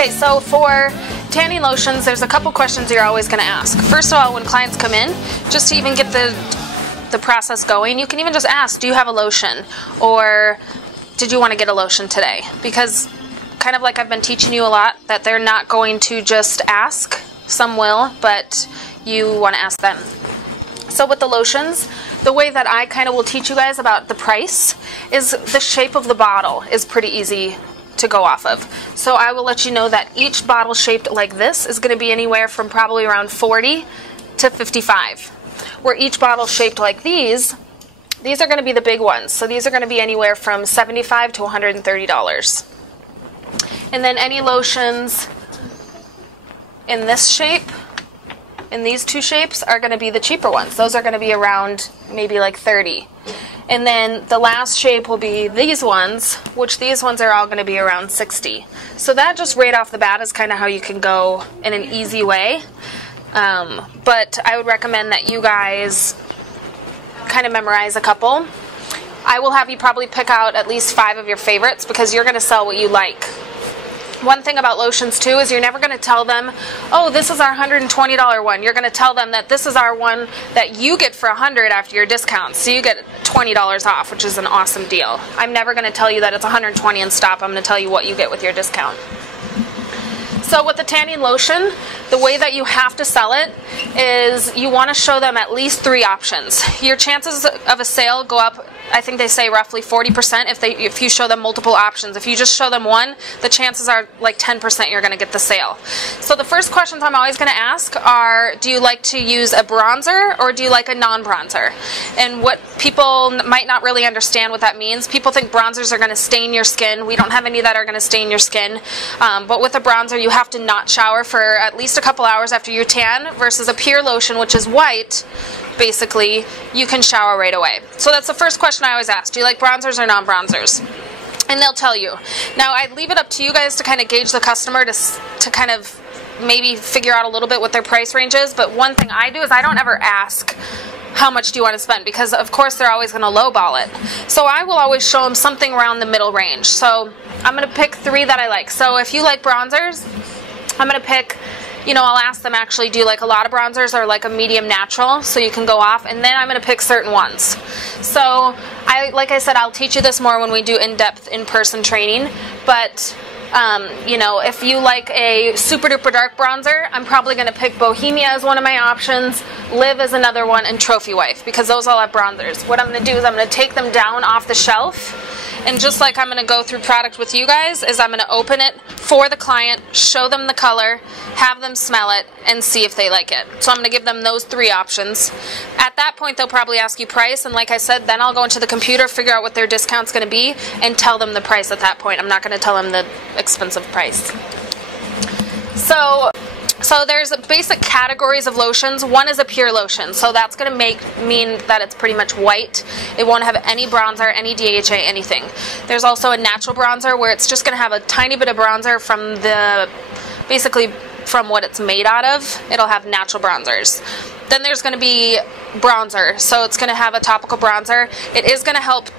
Okay, so for tanning lotions, there's a couple questions you're always going to ask. First of all, when clients come in, just to even get the process going, you can even just ask, do you have a lotion? Or did you want to get a lotion today? Because kind of like I've been teaching you a lot, that they're not going to just ask. Some will, but you want to ask them. So with the lotions, the way that I kind of will teach you guys about the price is the shape of the bottle is pretty easy to go off of. So I will let you know that each bottle shaped like this is going to be anywhere from probably around 40 to 55. Where each bottle shaped like these are going to be the big ones. So these are going to be anywhere from $75 to $130. And then any lotions in this shape, in these two shapes, are going to be the cheaper ones. Those are going to be around maybe like 30. And then the last shape will be these ones, which these ones are all going to be around 60. So that just right off the bat is kind of how you can go in an easy way. But I would recommend that you guys kind of memorize a couple. I will have you probably pick out at least 5 of your favorites because you're going to sell what you like. One thing about lotions too is you're never going to tell them, oh, this is our $120 one. You're going to tell them that this is our one that you get for $100 after your discount. So you get $20 off, which is an awesome deal. I'm never going to tell you that it's $120 and stop. I'm going to tell you what you get with your discount. So with the tanning lotion, the way that you have to sell it is you want to show them at least 3 options. Your chances of a sale go up, I think they say roughly 40% if you show them multiple options. If you just show them one, the chances are like 10% you're going to get the sale. So the first questions I'm always going to ask are, do you like to use a bronzer or do you like a non-bronzer? And what people might not really understand what that means. People think bronzers are going to stain your skin. We don't have any that are going to stain your skin. But with a bronzer, you have to not shower for at least a couple hours after you tan versus a pure lotion, which is white. Basically, you can shower right away. So that's the first question I always ask. Do you like bronzers or non-bronzers? And they'll tell you. Now, I leave it up to you guys to kind of gauge the customer to kind of maybe figure out a little bit what their price range is. But one thing I do is I don't ever ask, how much do you want to spend? Because, of course, they're always going to lowball it. So I will always show them something around the middle range. So I'm going to pick 3 that I like. So if you like bronzers, I'm going to pick, I'll ask them actually, do you like a lot of bronzers or like a medium natural? So you can go off, and then I'm going to pick certain ones. So like I said, I'll teach you this more when we do in-depth in-person training. But, if you like a super duper dark bronzer, I'm probably going to pick Bohemia as one of my options, Live as another one, and Trophy Wife, because those all have bronzers. What I'm going to do is I'm going to take them down off the shelf. And just like I'm going to go through product with you guys, is I'm going to open it for the client, show them the color, have them smell it, and see if they like it. So I'm going to give them those 3 options. At that point, they'll probably ask you price, and like I said, then I'll go into the computer, figure out what their discount's going to be, and tell them the price at that point. I'm not going to tell them the expensive price. So there's basic categories of lotions. One is a pure lotion, so that's going to mean that it's pretty much white. It won't have any bronzer, any DHA, anything. There's also a natural bronzer where it's just going to have a tiny bit of bronzer basically from what it's made out of. It'll have natural bronzers. Then there's going to be bronzer, so it's going to have a topical bronzer. It is going to help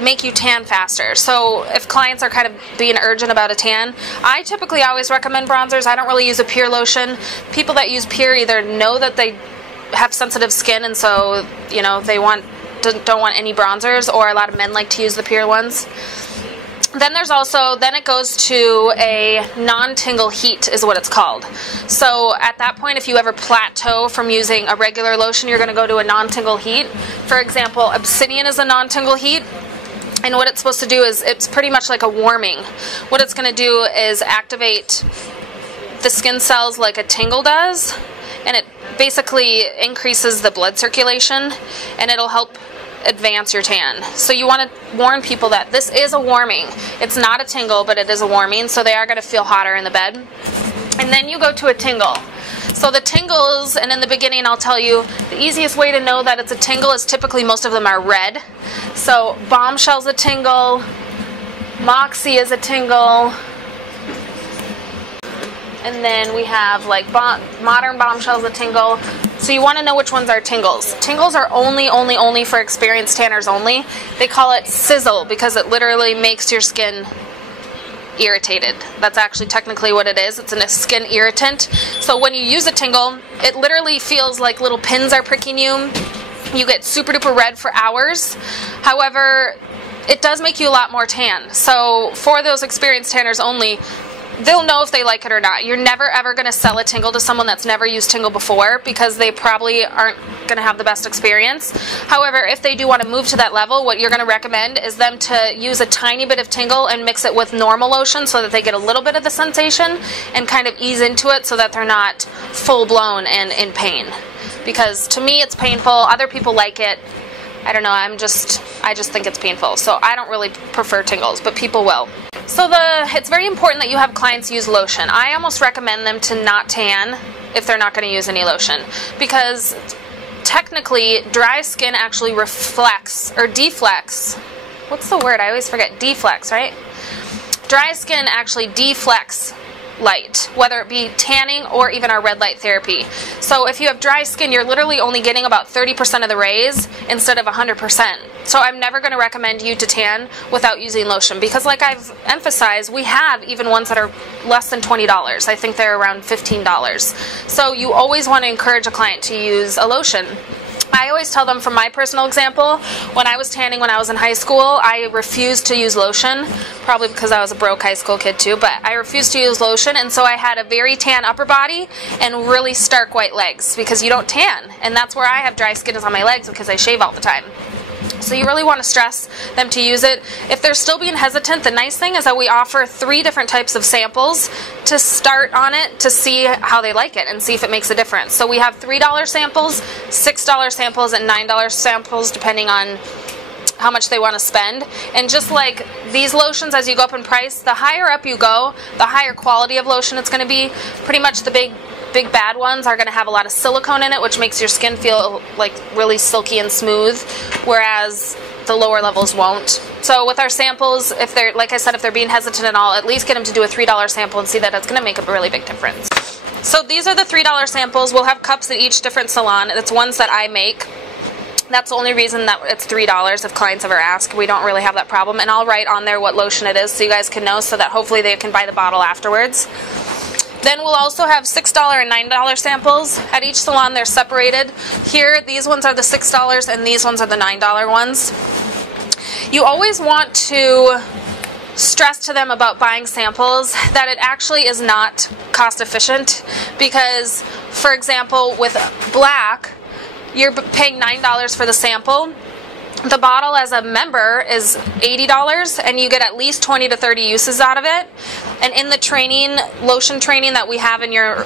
make you tan faster. So if clients are kind of being urgent about a tan, I typically always recommend bronzers. I don't really use a pure lotion. People that use pure either know that they have sensitive skin and so they don't want any bronzers, or a lot of men like to use the pure ones. Then it goes to a non-tingle heat is what it's called. So at that point, if you ever plateau from using a regular lotion, you're going to go to a non-tingle heat. For example, Obsidian is a non-tingle heat. And what it's supposed to do is it's pretty much like a warming. What it's going to do is activate the skin cells like a tingle does. And it basically increases the blood circulation. And it'll help advance your tan. So you want to warn people that this is a warming. It's not a tingle, but it is a warming, so they are going to feel hotter in the bed. And then you go to a tingle. So the tingles, and in the beginning I'll tell you, the easiest way to know that it's a tingle is typically most of them are red. So Bombshell's a tingle, Moxie is a tingle, and then we have like Modern Bombshell's a tingle. So you want to know which ones are tingles. Tingles are only for experienced tanners only. They call it sizzle because it literally makes your skin irritated. That's actually technically what it is. It's a skin irritant. So when you use a tingle, it literally feels like little pins are pricking you. You get super duper red for hours. However, it does make you a lot more tan. So for those experienced tanners only, they'll know if they like it or not. You're never ever going to sell a tingle to someone that's never used tingle before, because they probably aren't going to have the best experience. However, if they do want to move to that level, what you're going to recommend is them to use a tiny bit of tingle and mix it with normal lotion so that they get a little bit of the sensation and kind of ease into it so that they're not full blown and in pain. Because to me it's painful, other people like it. I don't know, I just think it's painful. So I don't really prefer tingles, but people will. So it's very important that you have clients use lotion. I almost recommend them to not tan if they're not going to use any lotion, because technically dry skin actually reflects or deflects. What's the word? I always forget. Deflects, right? Dry skin actually deflects light, whether it be tanning or even our red light therapy. So if you have dry skin, you're literally only getting about 30% of the rays instead of 100%. So I'm never going to recommend you to tan without using lotion, because like I've emphasized, we have even ones that are less than $20. I think they're around $15. So you always want to encourage a client to use a lotion. I always tell them, from my personal example, when I was tanning when I was in high school, I refused to use lotion, probably because I was a broke high school kid too, but I refused to use lotion, and so I had a very tan upper body and really stark white legs, because you don't tan, and that's where I have dry skin, is on my legs, because I shave all the time. So you really want to stress them to use it. If they're still being hesitant, the nice thing is that we offer 3 different types of samples to start on it to see how they like it and see if it makes a difference. So we have $3 samples, $6 samples, and $9 samples, depending on how much they want to spend. And just like these lotions, as you go up in price, the higher up you go, the higher quality of lotion it's going to be. Pretty much the big bad ones are going to have a lot of silicone in it, which makes your skin feel like really silky and smooth, whereas the lower levels won't. So with our samples, if they're, like I said, if they're being hesitant at all, at least get them to do a $3 sample and see that it's going to make a really big difference. So these are the $3 samples. We'll have cups at each different salon. It's ones that I make. That's the only reason that it's $3 if clients ever ask. We don't really have that problem. And I'll write on there what lotion it is so you guys can know, so that hopefully they can buy the bottle afterwards. Then we'll also have $6 and $9 samples. At each salon they're separated. Here, these ones are the $6 and these ones are the $9 ones. You always want to stress to them about buying samples that it actually is not cost efficient, because, for example, with black, you're paying $9 for the sample. The bottle as a member is $80, and you get at least 20 to 30 uses out of it. And in the training, lotion training that we have in your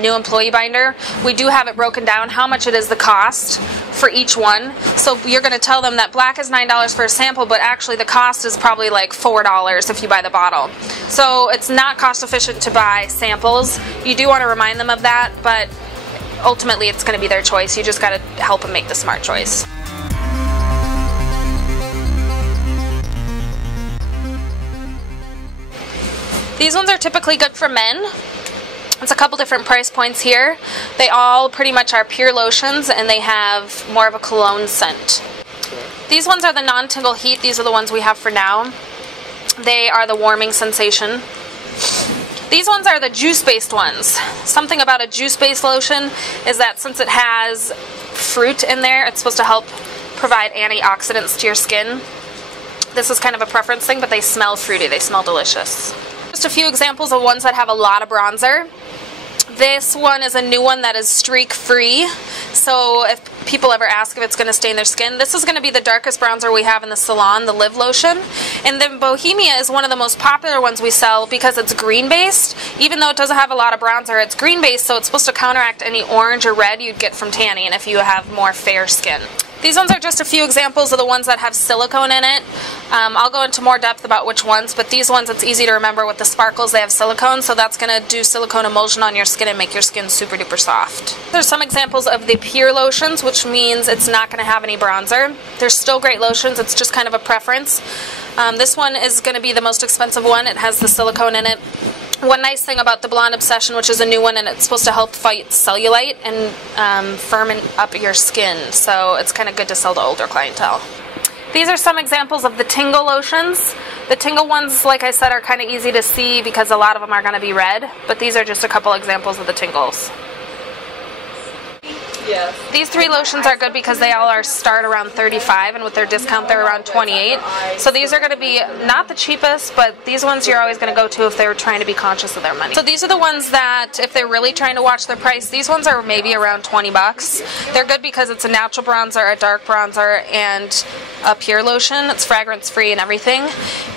new employee binder, we do have it broken down how much it is the cost for each one. So you're going to tell them that black is $9 for a sample, but actually the cost is probably like $4 if you buy the bottle. So it's not cost efficient to buy samples. You do want to remind them of that, but ultimately it's going to be their choice. You just got to help them make the smart choice. These ones are typically good for men. It's a couple different price points here. They all pretty much are pure lotions, and they have more of a cologne scent. These ones are the non-tingle heat. These are the ones we have for now. They are the warming sensation. These ones are the juice-based ones. Something about a juice-based lotion is that since it has fruit in there, it's supposed to help provide antioxidants to your skin. This is kind of a preference thing, but they smell fruity. They smell delicious. Just a few examples of ones that have a lot of bronzer. This one is a new one that is streak-free, so if people ever ask if it's going to stain their skin, this is going to be the darkest bronzer we have in the salon, the Live Lotion. And then Bohemia is one of the most popular ones we sell because it's green-based. Even though it doesn't have a lot of bronzer, it's green-based, so it's supposed to counteract any orange or red you'd get from tanning if you have more fair skin. These ones are just a few examples of the ones that have silicone in it. I'll go into more depth about which ones, but these ones, it's easy to remember with the sparkles, they have silicone, so that's going to do silicone emulsion on your skin and make your skin super duper soft. There's some examples of the pure lotions, which means it's not going to have any bronzer. They're still great lotions, it's just kind of a preference. This one is going to be the most expensive one. It has the silicone in it. One nice thing about the Blonde Obsession, which is a new one, and it's supposed to help fight cellulite and firmen up your skin, so it's kind of good to sell to older clientele. These are some examples of the Tingle lotions. The Tingle ones, like I said, are kind of easy to see because a lot of them are going to be red, but these are just a couple examples of the Tingles. Yes. These 3 lotions are good because they all start around $35, and with their discount they're around $28. So these are going to be not the cheapest, but these ones you're always going to go to if they're trying to be conscious of their money. So these are the ones that, if they're really trying to watch their price, these ones are maybe around 20 bucks. They're good because it's a natural bronzer, a dark bronzer, and a pure lotion. It's fragrance free and everything.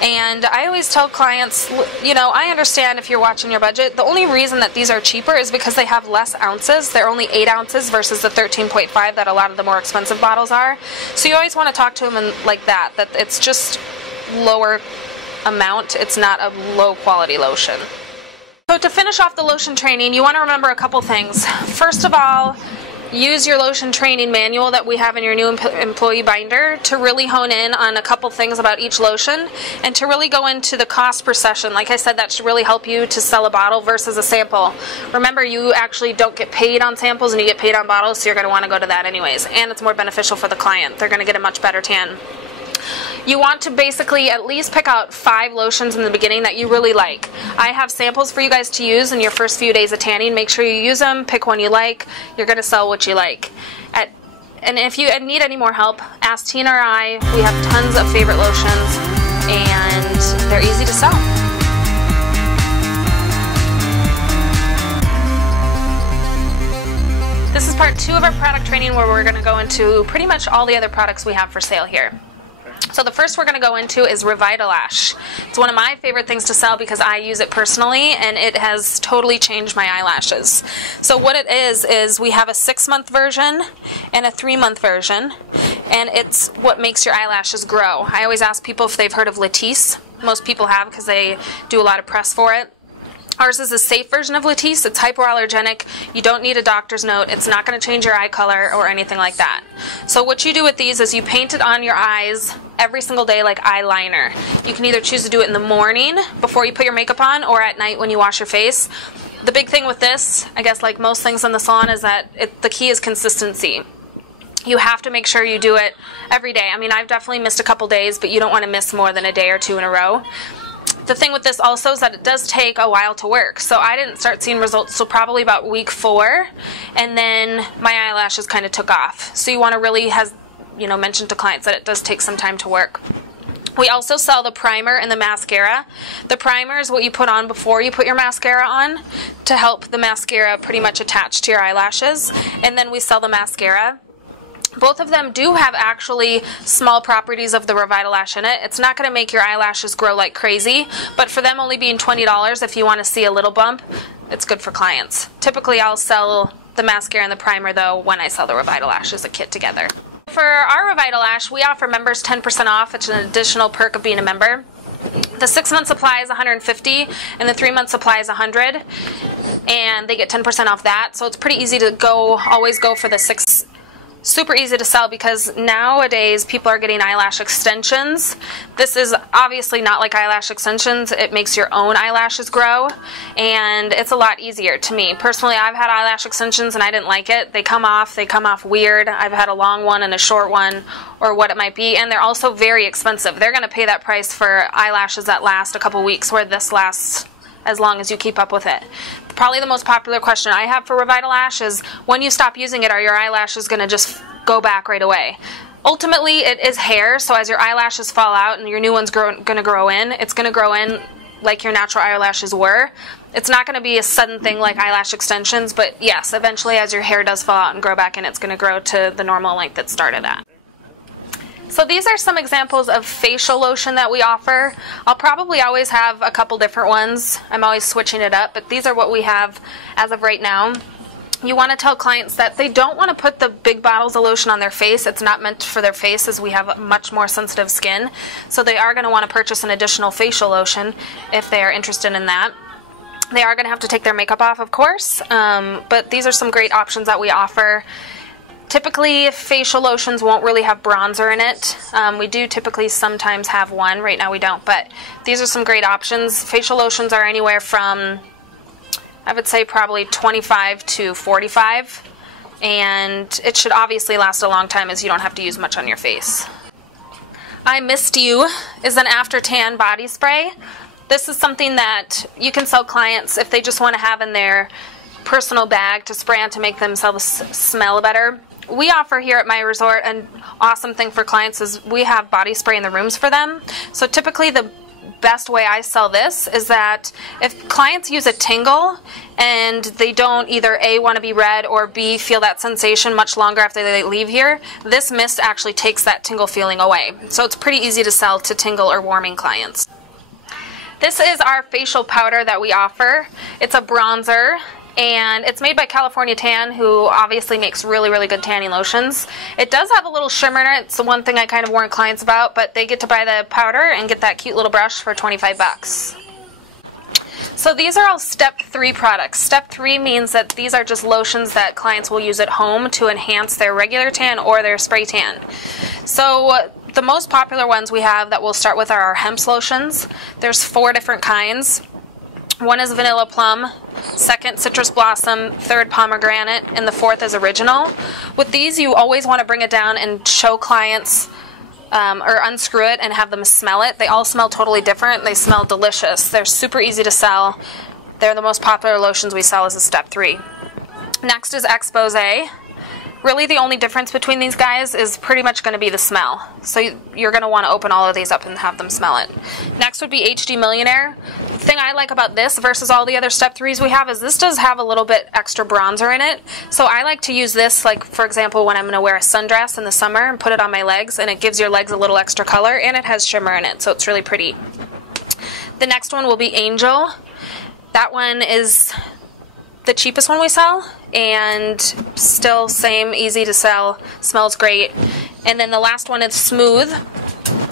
And I always tell clients, you know, I understand if you're watching your budget. The only reason that these are cheaper is because they have less ounces. They're only 8 ounces versus the 13.5 that a lot of the more expensive bottles are. So you always want to talk to them like that it's just lower amount. It's not a low quality lotion. So to finish off the lotion training, you want to remember a couple things. First of all, use your lotion training manual that we have in your new employee binder to really hone in on a couple things about each lotion and to really go into the cost per session. Like I said, that should really help you to sell a bottle versus a sample. Remember, you actually don't get paid on samples and you get paid on bottles, so you're going to want to go to that anyways. And it's more beneficial for the client. They're going to get a much better tan. You want to basically at least pick out 5 lotions in the beginning that you really like. I have samples for you guys to use in your first few days of tanning. Make sure you use them, pick one you like. You're going to sell what you like. And if you need any more help, ask Tina or I. We have tons of favorite lotions and they're easy to sell. This is part 2 of our product training where we're going to go into pretty much all the other products we have for sale here. So the first we're going to go into is Revitalash. It's one of my favorite things to sell because I use it personally and it has totally changed my eyelashes. So what it is we have a 6-month version and a 3-month version, and it's what makes your eyelashes grow. I always ask people if they've heard of Latisse. Most people have because they do a lot of press for it. Ours is a safe version of Latisse. It's hypoallergenic. You don't need a doctor's note. It's not going to change your eye color or anything like that. So what you do with these is you paint it on your eyes every single day like eyeliner. You can either choose to do it in the morning before you put your makeup on or at night when you wash your face. The big thing with this, I guess like most things in the salon, is that the key is consistency. You have to make sure you do it every day. I mean, I've definitely missed a couple days, but you don't want to miss more than a day or 2 in a row. The thing with this also is that it does take a while to work. So I didn't start seeing results till probably about week 4, and then my eyelashes kind of took off. So you want to really mention to clients that it does take some time to work. We also sell the primer and the mascara. The primer is what you put on before you put your mascara on to help the mascara pretty much attach to your eyelashes. And then we sell the mascara. Both of them do have actually small properties of the Revitalash in it. It's not going to make your eyelashes grow like crazy, but for them only being $20, if you want to see a little bump, it's good for clients. Typically I'll sell the mascara and the primer though when I sell the Revitalash as a kit together. For our Revitalash, we offer members 10% off. It's an additional perk of being a member. The 6-month supply is $150 and the 3-month supply is $100, and they get 10% off that. So it's pretty easy to always go for the 6. Super easy to sell because nowadays people are getting eyelash extensions. This is obviously not like eyelash extensions. It makes your own eyelashes grow, and it's a lot easier to me. Personally, I've had eyelash extensions and I didn't like it. They come off weird. I've had a long one and a short one, or what it might be, and they're also very expensive. They're going to pay that price for eyelashes that last a couple weeks, where this lasts as long as you keep up with it. Probably the most popular question I have for Revitalash is, when you stop using it, are your eyelashes going to just go back right away? Ultimately, it is hair, so as your eyelashes fall out and your new one's going to grow in, it's going to grow in like your natural eyelashes were. It's not going to be a sudden thing like eyelash extensions, but yes, eventually as your hair does fall out and grow back in, it's going to grow to the normal length it started at. So these are some examples of facial lotion that we offer. I'll probably always have a couple different ones. I'm always switching it up, but these are what we have as of right now. You want to tell clients that they don't want to put the big bottles of lotion on their face. It's not meant for their face, as we have much more sensitive skin. So they are going to want to purchase an additional facial lotion if they are interested in that. They are going to have to take their makeup off, of course, but these are some great options that we offer. Typically, facial lotions won't really have bronzer in it. We do typically sometimes have one. Right now we don't, but these are some great options. Facial lotions are anywhere from, I would say, probably $25 to $45, and it should obviously last a long time, as you don't have to use much on your face. I Missed You is an after tan body spray. This is something that you can sell clients if they just want to have in their personal bag to spray on to make themselves smell better. We offer here at my resort an awesome thing for clients is we have body spray in the rooms for them. So typically the best way I sell this is that if clients use a tingle and they don't either A, want to be red, or B, feel that sensation much longer after they leave here, this mist actually takes that tingle feeling away. So it's pretty easy to sell to tingle or warming clients. This is our facial powder that we offer. It's a bronzer, and it's made by California Tan, who obviously makes really, really good tanning lotions. It does have a little shimmer in it. It's the one thing I kind of warn clients about, but they get to buy the powder and get that cute little brush for 25 bucks. So these are all step 3 products. Step 3 means that these are just lotions that clients will use at home to enhance their regular tan or their spray tan. So the most popular ones we have that we'll start with are our hemp lotions. There's 4 different kinds. One is vanilla plum, second citrus blossom, third pomegranate, and the 4th is original. With these, you always want to bring it down and show clients or unscrew it and have them smell it. They all smell totally different. They smell delicious. They're super easy to sell. They're the most popular lotions we sell as a step 3. Next is Expose. Really the only difference between these guys is pretty much going to be the smell. So you're going to want to open all of these up and have them smell it. Next would be HD Millionaire. The thing I like about this versus all the other step 3s we have is this does have a little bit extra bronzer in it. So I like to use this, like for example, when I'm going to wear a sundress in the summer and put it on my legs, and it gives your legs a little extra color, and it has shimmer in it, so it's really pretty. The next one will be Angel. That one is the cheapest one we sell, and still same, easy to sell, smells great. And then the last one is Smooth.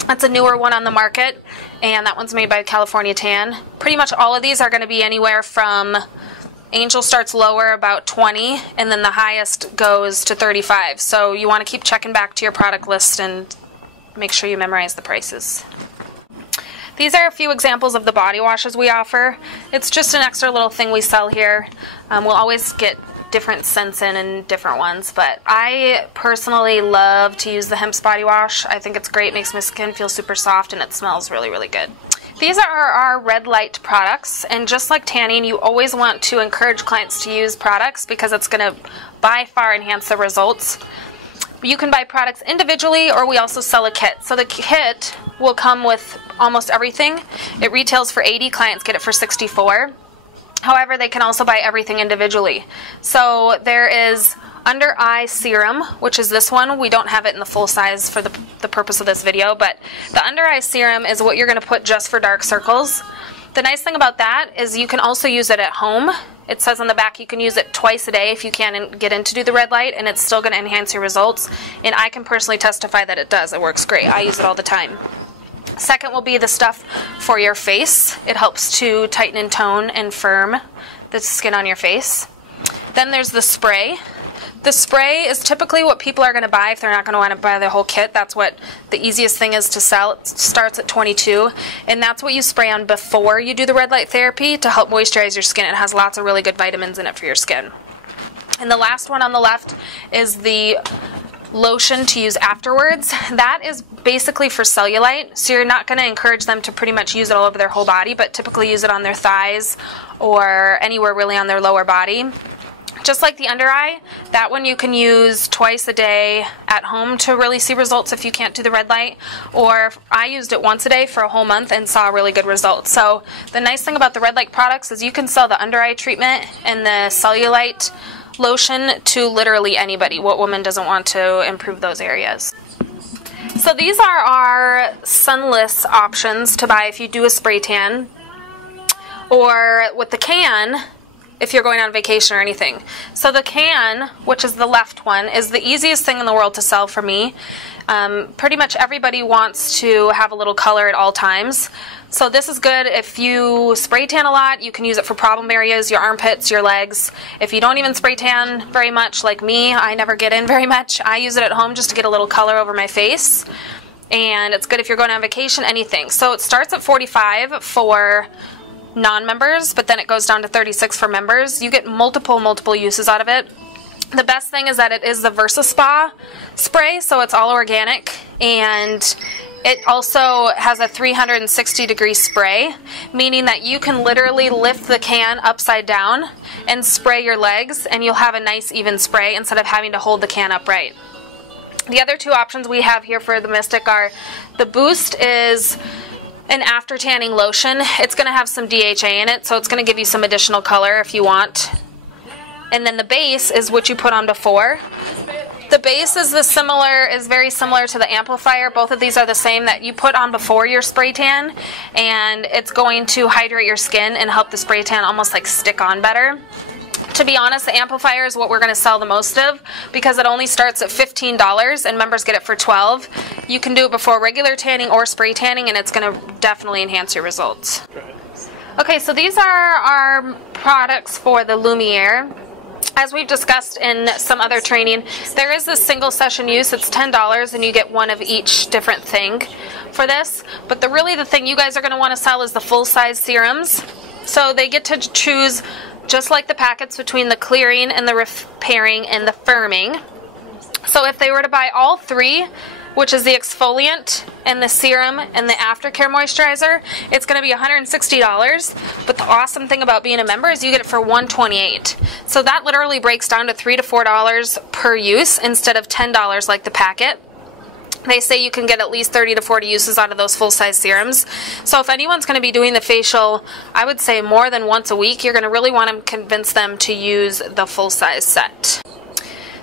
That's a newer one on the market, and that one's made by California Tan. Pretty much all of these are going to be anywhere from, Angel starts lower, about 20, and then the highest goes to 35. So you want to keep checking back to your product list and make sure you memorize the prices. These are a few examples of the body washes we offer. It's just an extra little thing we sell here. We'll always get different scents in and different ones, but I personally love to use the Hemp's body wash. I think it's great, makes my skin feel super soft, and it smells really, really good. These are our red light products, and just like tanning, you always want to encourage clients to use products because it's going to by far enhance the results. You can buy products individually, or we also sell a kit. So the kit will come with almost everything. It retails for $80, clients get it for $64. However, they can also buy everything individually. So there is under eye serum, which is this one. We don't have it in the full size for the purpose of this video, but the under eye serum is what you're going to put just for dark circles. The nice thing about that is you can also use it at home. It says on the back you can use it twice a day if you can't get in to do the red light, and it's still going to enhance your results. And I can personally testify that it does. It works great. I use it all the time. Second will be the stuff for your face. It helps to tighten and tone and firm the skin on your face. Then there's the spray. The spray is typically what people are going to buy if they're not going to want to buy the whole kit. That's what the easiest thing is to sell. It starts at $22, and that's what you spray on before you do the red light therapy to help moisturize your skin. It has lots of really good vitamins in it for your skin. And the last one on the left is the lotion to use afterwards. That is basically for cellulite, so you're not going to encourage them to pretty much use it all over their whole body, but typically use it on their thighs or anywhere really on their lower body. Just like the under eye, that one you can use twice a day at home to really see results if you can't do the red light. Or I used it once a day for a whole month and saw really good results. So the nice thing about the red light products is you can sell the under eye treatment and the cellulite lotion to literally anybody. What woman doesn't want to improve those areas? So these are our sunless options to buy if you do a spray tan, or with the can if you're going on vacation or anything. So the can, which is the left one, is the easiest thing in the world to sell for me. Pretty much everybody wants to have a little color at all times. So this is good if you spray tan a lot. You can use it for problem areas, your armpits, your legs. If you don't even spray tan very much, like me, I never get in very much. I use it at home just to get a little color over my face. And it's good if you're going on vacation, anything. So it starts at $45 for non-members, but then it goes down to $36 for members. You get multiple uses out of it. The best thing is that it is the VersaSpa spray, so it's all organic, and It also has a 360-degree spray, meaning that you can literally lift the can upside down and spray your legs, and you'll have a nice even spray instead of having to hold the can upright. The other two options we have here for the Mystic are the Boost is an after tanning lotion. It's going to have some DHA in it, so it's going to give you some additional color if you want. And then the base is what you put on before. The base is very similar to the amplifier. Both of these are the same, that you put on before your spray tan, and it's going to hydrate your skin and help the spray tan almost like stick on better. To be honest, the amplifier is what we're going to sell the most of because it only starts at $15 and members get it for $12. You can do it before regular tanning or spray tanning, and it's going to definitely enhance your results. Okay, so these are our products for the Lumiere. As we've discussed in some other training, there is a single session use. It's $10 and you get one of each different thing for this. But really the thing you guys are going to want to sell is the full-size serums. So they get to choose, just like the packets, between the clearing and the repairing and the firming. So if they were to buy all three, which is the exfoliant and the serum and the aftercare moisturizer, it's going to be $160. But the awesome thing about being a member is you get it for $128. So that literally breaks down to $3 to $4 per use instead of $10 like the packet. They say you can get at least 30 to 40 uses out of those full-size serums. So if anyone's going to be doing the facial, I would say more than once a week, you're going to really want to convince them to use the full-size set.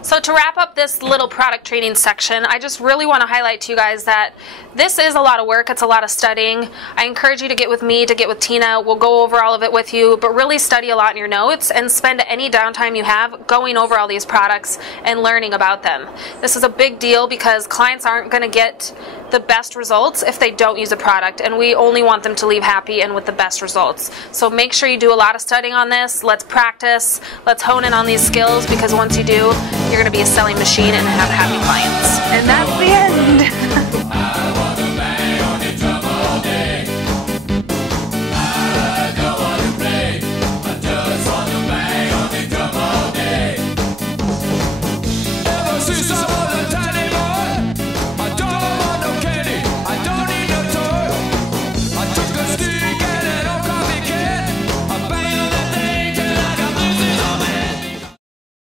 So to wrap up this little product training section, I just really want to highlight to you guys that this is a lot of work. It's a lot of studying. I encourage you to get with me, to get with Tina. We'll go over all of it with you, but really study a lot in your notes and spend any downtime you have going over all these products and learning about them. This is a big deal because clients aren't going to get the best results if they don't use a product, and we only want them to leave happy and with the best results. So make sure you do a lot of studying on this. Let's practice. Let's hone in on these skills, because once you do, you're going to be a selling machine and have happy clients. And that's the end. See some